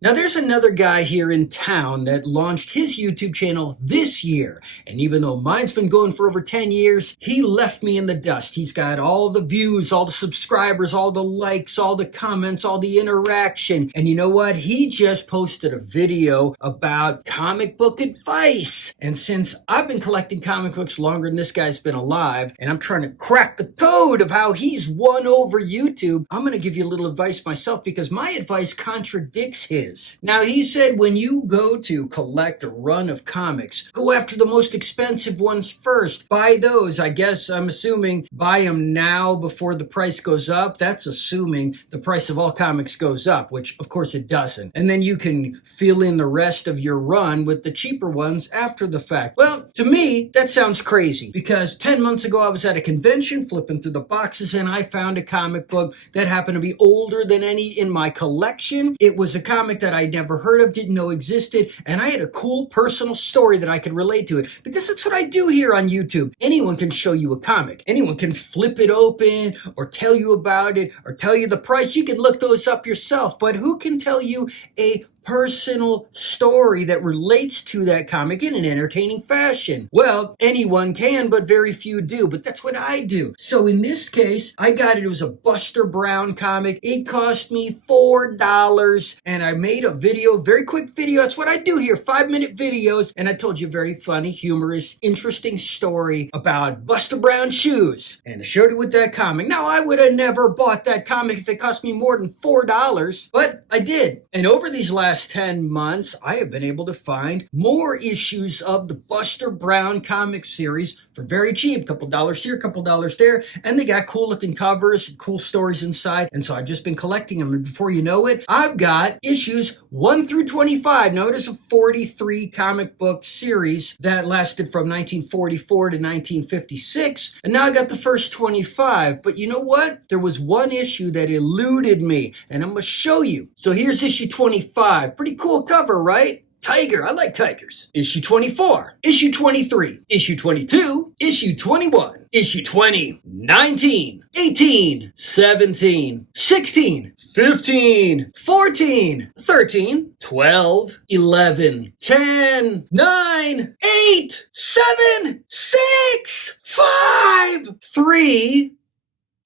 Now, there's another guy here in town that launched his YouTube channel this year. And even though mine's been going for over 10 years, he left me in the dust. He's got all the views, all the subscribers, all the likes, all the comments, all the interaction. And you know what? He just posted a video about comic book advice. And since I've been collecting comic books longer than this guy's been alive, and I'm trying to crack the code of how he's won over YouTube, I'm going to give you a little advice myself because my advice contradicts his. Now, he said when you go to collect a run of comics, go after the most expensive ones first. Buy those. I guess I'm assuming buy them now before the price goes up. That's assuming the price of all comics goes up, which of course it doesn't. And then you can fill in the rest of your run with the cheaper ones after the fact. Well, to me, that sounds crazy because 10 months ago I was at a convention flipping through the boxes and I found a comic book that happened to be older than any in my collection. It was a comic that I'd never heard of, didn't know existed, and I had a cool personal story that I could relate to it because that's what I do here on YouTube. Anyone can show you a comic. Anyone can flip it open or tell you about it or tell you the price. You can look those up yourself, but who can tell you a personal story that relates to that comic in an entertaining fashion? Well, anyone can, but very few do. But that's what I do. So in this case, I got it. It was a Buster Brown comic. It cost me $4, and I made a video, very quick video. That's what I do here, 5-minute videos. And I told you a very funny, humorous, interesting story about Buster Brown shoes. And I showed it with that comic. Now, I would have never bought that comic if it cost me more than $4, but I did. And over these last 10 months, I have been able to find more issues of the Buster Brown comic series for very cheap. A couple dollars here, a couple dollars there. And they got cool looking covers, cool stories inside. And so I've just been collecting them. And before you know it, I've got issues 1 through 25. Now, it is a 43 comic book series that lasted from 1944 to 1956. And now I got the first 25. But you know what? There was one issue that eluded me. And I'm going to show you. So here's issue 25. Pretty cool cover, right? Tiger. I like tigers. Issue 24. Issue 23. Issue 22. Issue 21. Issue 20. 19. 18. 17. 16. 15. 14. 13. 12. 11. 10. 9. 8. 7. 6. 5. 3.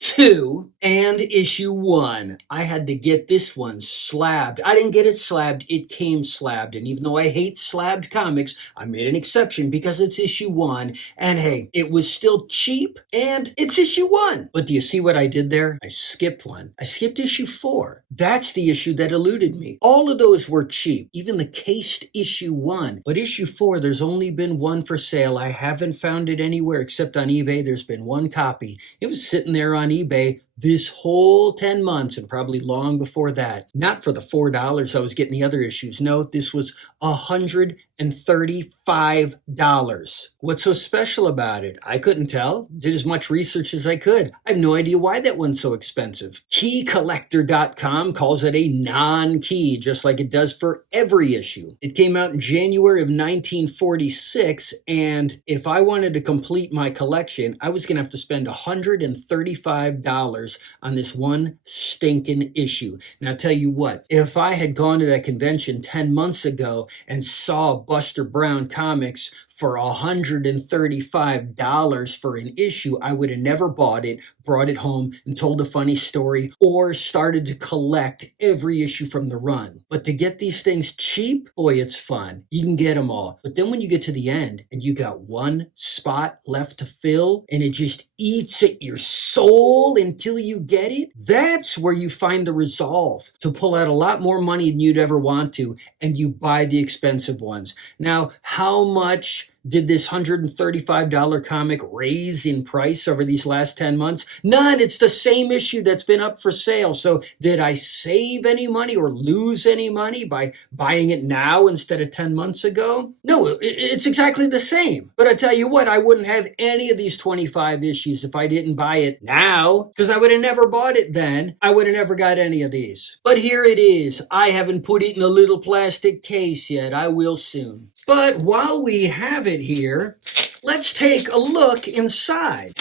2, and issue 1. I had to get this one slabbed. I didn't get it slabbed, it came slabbed. And even though I hate slabbed comics, I made an exception because it's issue 1. And hey, it was still cheap and it's issue 1. But do you see what I did there? I skipped one. I skipped issue 4. That's the issue that eluded me. All of those were cheap, even the cased issue 1. But issue 4, there's only been one for sale. I haven't found it anywhere except on eBay. There's been one copy. It was sitting there on eBay this whole 10 months and probably long before that. Not for the $4 I was getting the other issues. No, this was $135. What's so special about it? I couldn't tell. Did as much research as I could. I have no idea why that one's so expensive. KeyCollector.com calls it a non-key, just like it does for every issue. It came out in January of 1946, and if I wanted to complete my collection, I was going to have to spend $135 on this one stinking issue. Now, tell you what, if I had gone to that convention 10 months ago and saw Buster Brown comics for $135 for an issue, I would have never bought it, brought it home, and told a funny story, or started to collect every issue from the run. But to get these things cheap, boy, it's fun. You can get them all. But then when you get to the end and you got one spot left to fill and it just eats at your soul until you get it, that's where you find the resolve to pull out a lot more money than you'd ever want to, and you buy the expensive ones. Now, how much did this $135 comic raise in price over these last 10 months? None. It's the same issue that's been up for sale. So did I save any money or lose any money by buying it now instead of 10 months ago? No, it's exactly the same. But I tell you what, I wouldn't have any of these 25 issues if I didn't buy it now, because I would have never bought it then. I would have never got any of these. But here it is. I haven't put it in a little plastic case yet. I will soon. But while we have it here, let's take a look inside.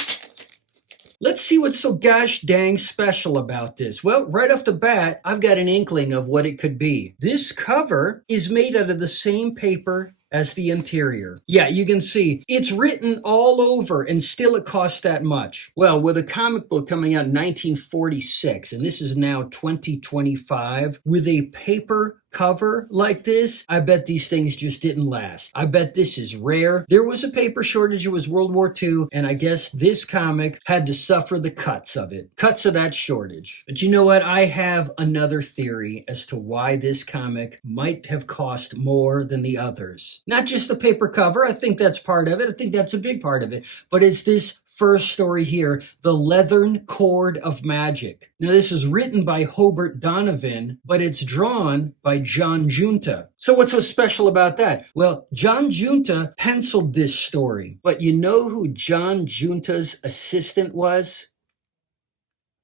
Let's see what's so gosh dang special about this. Well, right off the bat, I've got an inkling of what it could be. This cover is made out of the same paper as the interior. Yeah, you can see it's written all over and still it costs that much. Well, with a comic book coming out in 1946, and this is now 2025, with a paper cover like this, I bet these things just didn't last. I bet this is rare. There was a paper shortage. It was World War II, and I guess this comic had to suffer the cuts of it, cuts of that shortage. But you know what? I have another theory as to why this comic might have cost more than the others. Not just the paper cover. I think that's part of it. I think that's a big part of it. But it's this first story here, The Leathern Cord of Magic. Now, this is written by Hobart Donovan, but it's drawn by John Junta. So what's so special about that? Well, John Junta penciled this story, but you know who John Junta's assistant was?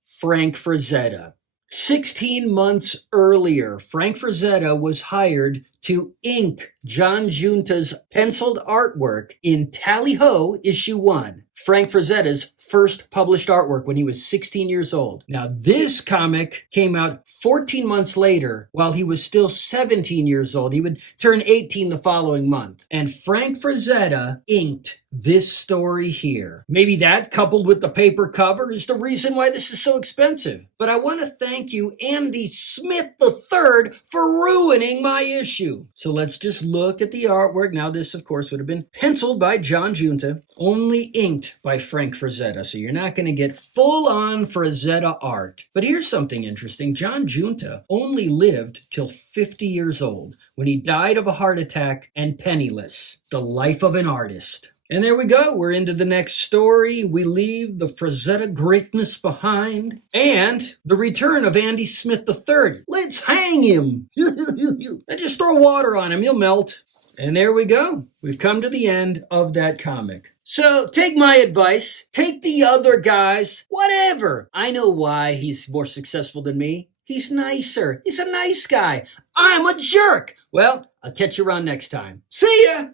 Frank Frazetta. 16 months earlier, Frank Frazetta was hired to ink John Junta's penciled artwork in Tally Ho issue 1. Frank Frazetta's first published artwork when he was 16 years old. Now, this comic came out 14 months later while he was still 17 years old. He would turn 18 the following month. And Frank Frazetta inked this story here. Maybe that, coupled with the paper cover, is the reason why this is so expensive. But I want to thank you, Andy Smith III, for ruining my issue. So let's just look at the artwork. Now, this, of course, would have been penciled by John Junta, only inked by Frank Frazetta. So you're not going to get full-on Frazetta art. But here's something interesting. John Junta only lived till 50 years old when he died of a heart attack and penniless. The life of an artist. And there we go. We're into the next story. We leave the Frazetta greatness behind and the return of Andy Smith III. Let's hang him. And just throw water on him. He'll melt. And there we go. We've come to the end of that comic. So take my advice. Take the other guys. Whatever. I know why he's more successful than me. He's nicer. He's a nice guy. I'm a jerk. Well, I'll catch you around next time. See ya.